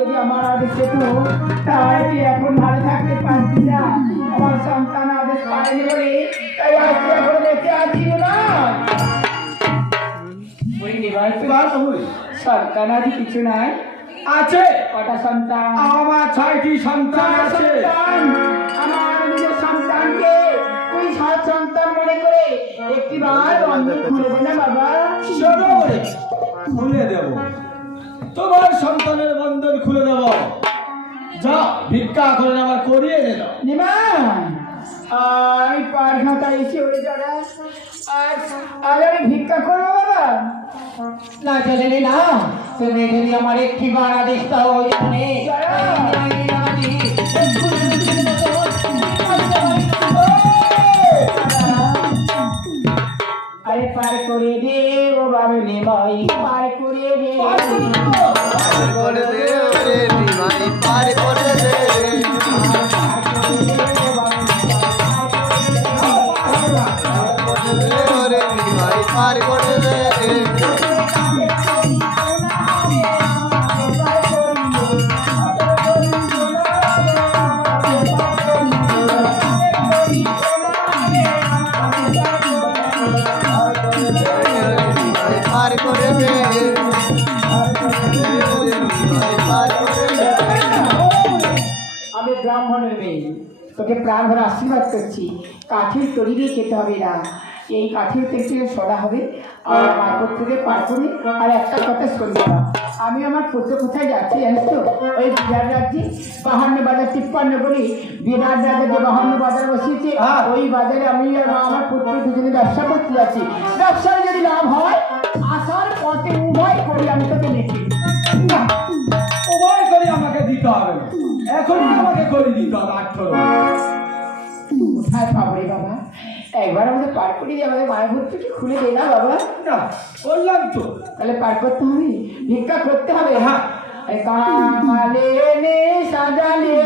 যদি আমার আদেশ পেত তাই তুই এখন ভালো থাকতে পারতি না। আমার সন্তান আদেশ পায়নি বলে তাই আজ তুই এখন বেঁচে আছি না। বুঝলি ভাই, সন্তান আদি কিছু নাই। আছে কটা সন্তান? আমার 6টি সন্তান আছে। আমার নিজের সন্তানকে তুই 7 সন্তান মনে করে একটিবার বন্ধন খুলে দে না বাবা। জরুর খুলে দেব, তোমার সন্তানের বন্ধন খুলে দেব। যা ভিক্ষা করে আমার করিয়ে এনে দাও। নিমান আমি পারঘাটা এসে হয়ে যারা আজ আমি ভিক্ষা করবো বাবা। না চলে না, তুমি যদি আমার একটিবার আদেশ দাও এখানে আরে পার করে দে ও বাবা নিমাই, পার করে দে, করে দে রে নিমাই, পার করে দে। রে নিমাই, পার করে দে। পার করে দে। আমি ব্রাহ্মণের মেয়ে, তোকে প্রাণ ভরে আশীর্বাদ করছি। কাঠের তরি দিয়ে খেতে হবে না, এই কাঠের থেকে সরা হবে আর মারপত থেকে পার করে। আর একটা কথা শুনবো না, আমি আমার পুত্র কোথায় যাচ্ছি জানিস তো? ওই বিরাট রাজ্যে 52 বাজার 53 করে বিরাট রাজ্যে যে 52 বাজার বসিয়েছে, ওই বাজারে আমি আর আমার পুত্র দুজনে ব্যবসা করতে যাচ্ছি। ব্যবসায় যদি লাভ হয় আসার পথে উভয় করি আমি তোকে লিখি। না, উভয় করে আমাকে দিতে হবে না, এখন আমাকে করে দিতে হবে 18। কোথায় পাবো রে বাবা? একবার আমাদের পার করে দিয়ে আমাদের মায়ের ভর্তিকে খুলে দে না বাবা। না বললাম তো, তাহলে পার করতে হবে, ভিক্ষা করতে হবে। হ্যাঁ। কামালে নে সাজালে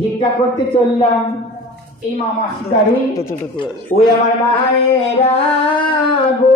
ভিক্ষা করতে চললাম। এই মামা শিকারি ওই আমার মায়েরা গো